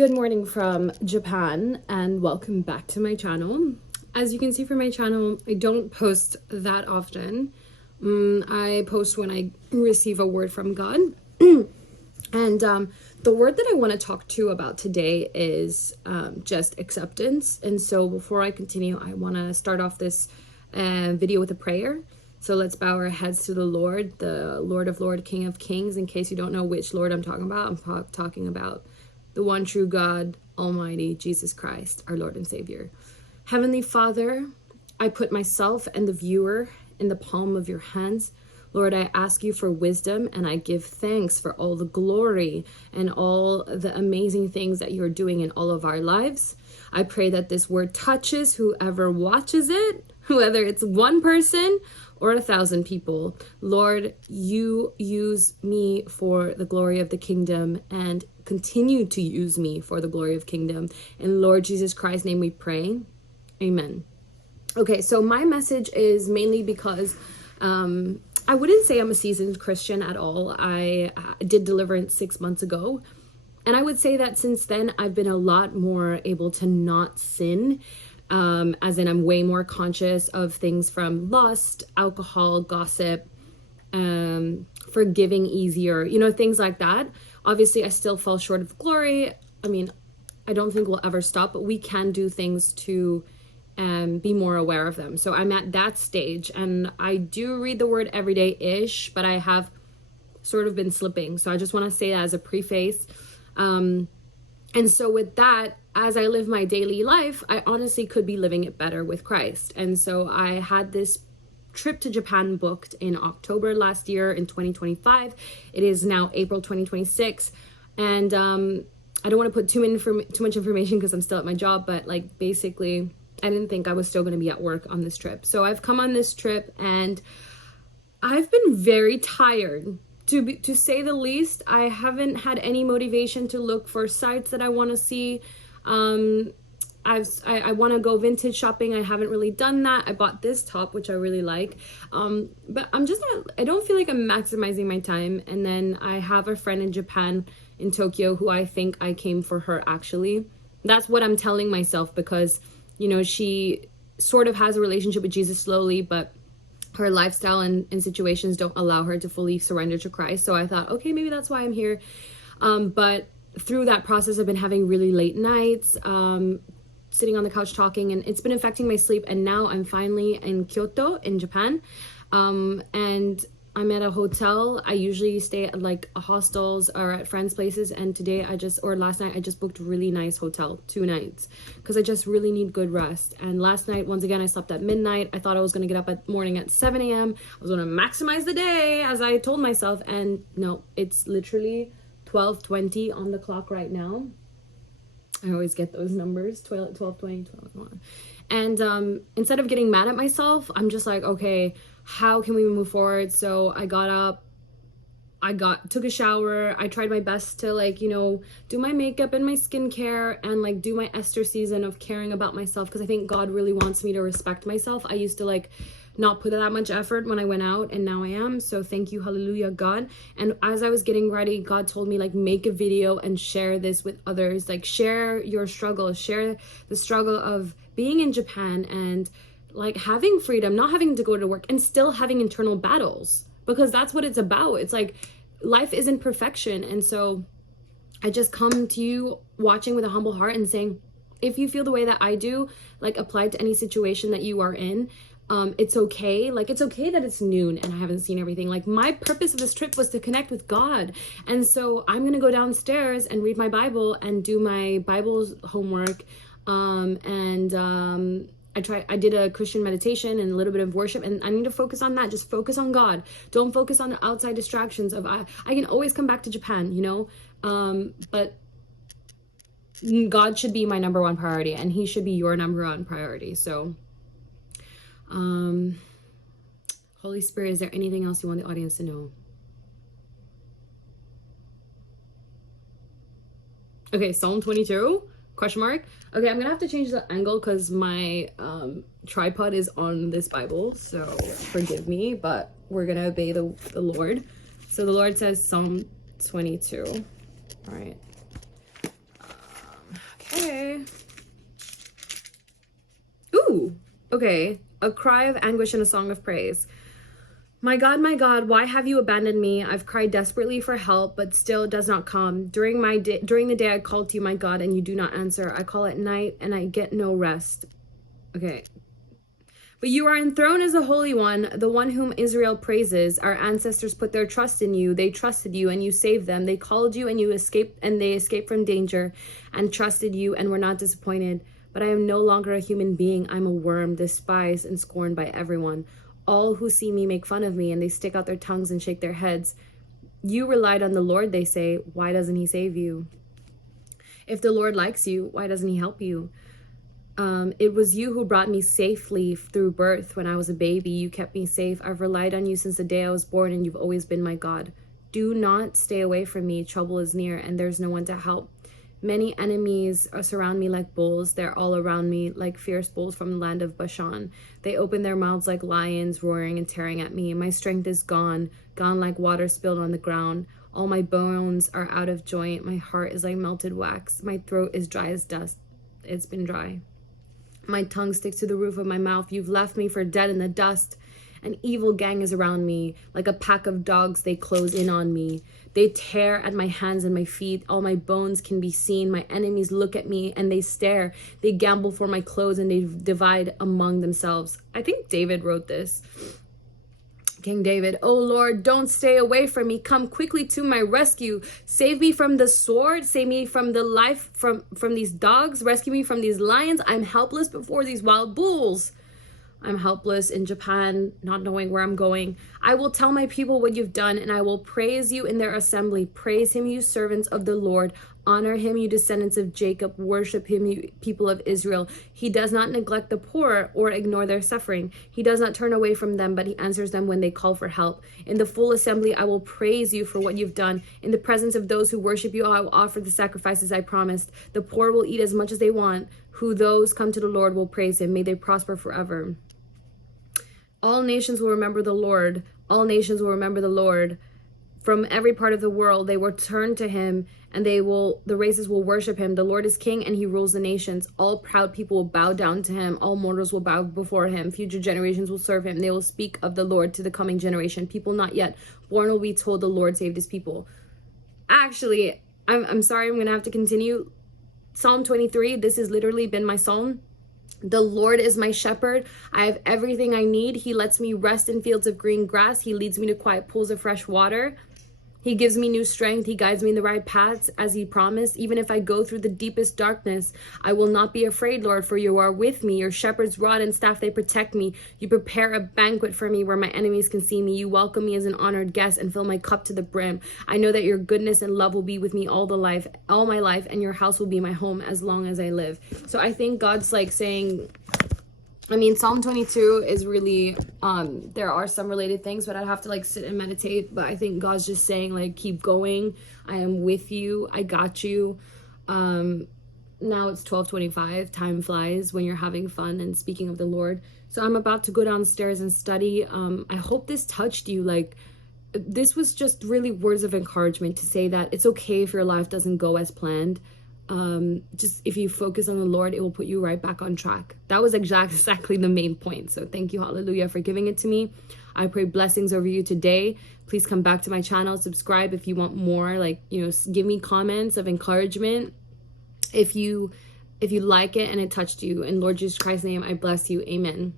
Good morning from Japan and welcome back to my channel. As you can see from my channel, I don't post that often. I post when I receive a word from God. And the word that I want to talk to you about today is just acceptance. And so before I continue, I want to start off this video with a prayer. So let's bow our heads to the Lord of Lords, King of Kings. In case you don't know which Lord I'm talking about, I'm talking about the one true God, Almighty, Jesus Christ, our Lord and Savior. Heavenly Father, I put myself and the viewer in the palm of your hands. Lord, I ask you for wisdom, and I give thanks for all the glory and all the amazing things that you're doing in all of our lives. I pray that this word touches whoever watches it, whether it's one person or 1,000 people. Lord, you use me for the glory of the kingdom and continue to use me for the glory of kingdom. In Lord Jesus Christ's name we pray. Amen. Okay, so my message is mainly because I wouldn't say I'm a seasoned Christian at all. I did deliverance 6 months ago. And I would say that since then, I've been a lot more able to not sin. As in, I'm way more conscious of things from lust, alcohol, gossip, forgiving easier, things like that. Obviously, I still fall short of glory. I mean, I don't think we'll ever stop, but we can do things to be more aware of them. So I'm at that stage, and I do read the word every day-ish, but I have sort of been slipping. So I just want to say that as a preface. And so with that, as I live my daily life, I honestly could be living it better with Christ. And so I had this trip to Japan booked in October last year in 2025. It is now April 2026. And I don't want to put too much information because I'm still at my job, but like basically, I didn't think I was still going to be at work on this trip. So I've come on this trip and I've been very tired. To say the least. I haven't had any motivation to look for sites that I want to see. I want to go vintage shopping. I haven't really done that. I bought this top, which I really like. But I don't feel like I'm maximizing my time. And then I have a friend in Japan, in Tokyo, who I think I came for her actually. That's what I'm telling myself because, she sort of has a relationship with Jesus slowly, but her lifestyle and situations don't allow her to fully surrender to Christ. So I thought, okay, maybe that's why I'm here. But through that process, I've been having really late nights, sitting on the couch talking, and it's been affecting my sleep. And now I'm finally in Kyoto in Japan. And I'm at a hotel. I usually stay at like hostels or at friends' places. And last night, I just booked a really nice hotel, 2 nights, because I just really need good rest. And last night, once again, I slept at midnight. I thought I was going to get up at morning at 7 a.m. I was going to maximize the day, as I told myself. And no, it's literally 12:20 on the clock right now. I always get those numbers, 12:20. And instead of getting mad at myself, I'm just like, okay, how can we move forward? So I got up, took a shower. I tried my best to do my makeup and my skincare and do my Esther season of caring about myself, because I think God really wants me to respect myself. I used to not put that much effort when I went out, and now I am. So thank you, hallelujah, God. And as I was getting ready, God told me make a video and share this with others. Share your struggle, share the struggle of being in Japan and having freedom, not having to go to work and still having internal battles, because that's what it's about. It's life isn't perfection. And so I just come to you watching with a humble heart and saying, if you feel the way that I do, apply it to any situation that you are in. It's okay. It's okay that it's noon and I haven't seen everything. My purpose of this trip was to connect with God. And so I'm going to go downstairs and read my Bible and do my Bible's homework. I did a Christian meditation and a little bit of worship, and I need to focus on that. Just focus on God. Don't focus on the outside distractions of I can always come back to Japan, but God should be my number one priority, and he should be your number one priority. So, Holy Spirit, is there anything else you want the audience to know? Okay, Psalm 22? Question mark? Okay, I'm gonna have to change the angle because my tripod is on this Bible, so forgive me, but we're gonna obey the Lord. So the Lord says, Psalm 22. All right. Okay, a cry of anguish and a song of praise. My God, why have you abandoned me? I've cried desperately for help, but still it does not come. During the day I call to you, my God, and you do not answer. I call at night and I get no rest. Okay. But you are enthroned as the Holy One, the one whom Israel praises. Our ancestors put their trust in you. They trusted you and you saved them. They called you and you escaped, and they escaped from danger and trusted you and were not disappointed. But I am no longer a human being. I'm a worm, despised and scorned by everyone. All who see me make fun of me, and they stick out their tongues and shake their heads. You relied on the Lord, they say. Why doesn't he save you? If the Lord likes you, why doesn't he help you? It was you who brought me safely through birth when I was a baby. You kept me safe. I've relied on you since the day I was born, and you've always been my God. Do not stay away from me. Trouble is near, and there's no one to help. Many enemies surround me like bulls. They're all around me like fierce bulls from the land of Bashan. They open their mouths like lions, roaring and tearing at me. My strength is gone like water spilled on the ground. All my bones are out of joint. My heart is like melted wax. My throat is dry as dust. It's been dry. My tongue sticks to the roof of my mouth. You've left me for dead in the dust. An evil gang is around me. Like a pack of dogs, they close in on me. They tear at my hands and my feet. All my bones can be seen. My enemies look at me and they stare. They gamble for my clothes and they divide among themselves. I think David wrote this. King David, oh Lord, don't stay away from me. Come quickly to my rescue. Save me from the sword. Save me from the life from these dogs. Rescue me from these lions. I'm helpless before these wild bulls. I'm helpless in Japan, not knowing where I'm going. I will tell my people what you've done, and I will praise you in their assembly. Praise him, you servants of the Lord. Honor him, you descendants of Jacob. Worship him, you people of Israel. He does not neglect the poor or ignore their suffering. He does not turn away from them, but he answers them when they call for help. In the full assembly, I will praise you for what you've done. In the presence of those who worship you, I will offer the sacrifices I promised. The poor will eat as much as they want. Who those come to the Lord will praise him. May they prosper forever. All nations will remember the Lord. All nations will remember the Lord. From every part of the world, they will turn to him, and the races will worship him. The Lord is king, and he rules the nations. All proud people will bow down to him. All mortals will bow before him. Future generations will serve him. They will speak of the Lord to the coming generation. People not yet born will be told the Lord saved his people. Actually, I'm sorry, I'm going to have to continue. Psalm 23, this has literally been my psalm. The Lord is my shepherd. I have everything I need. He lets me rest in fields of green grass. He leads me to quiet pools of fresh water. He gives me new strength. He guides me in the right paths as he promised. Even if I go through the deepest darkness, I will not be afraid, Lord, for you are with me. Your shepherd's rod and staff, they protect me. You prepare a banquet for me where my enemies can see me. You welcome me as an honored guest and fill my cup to the brim. I know that your goodness and love will be with me all my life, and your house will be my home as long as I live. So I think God's like saying, Psalm 22 is really, there are some related things, but I'd have to like sit and meditate. But I think God's just saying like, keep going. I am with you. I got you. Now it's 12:25. Time flies when you're having fun and speaking of the Lord. So I'm about to go downstairs and study. I hope this touched you. Like, this was just really words of encouragement to say that it's okay if your life doesn't go as planned. Just if you focus on the Lord, it will put you right back on track. That was exactly the main point. So thank you, hallelujah, for giving it to me. I pray blessings over you today. Please come back to my channel, subscribe if you want more, like, give me comments of encouragement if you like it and it touched you. In Lord Jesus Christ's name, I bless you. Amen.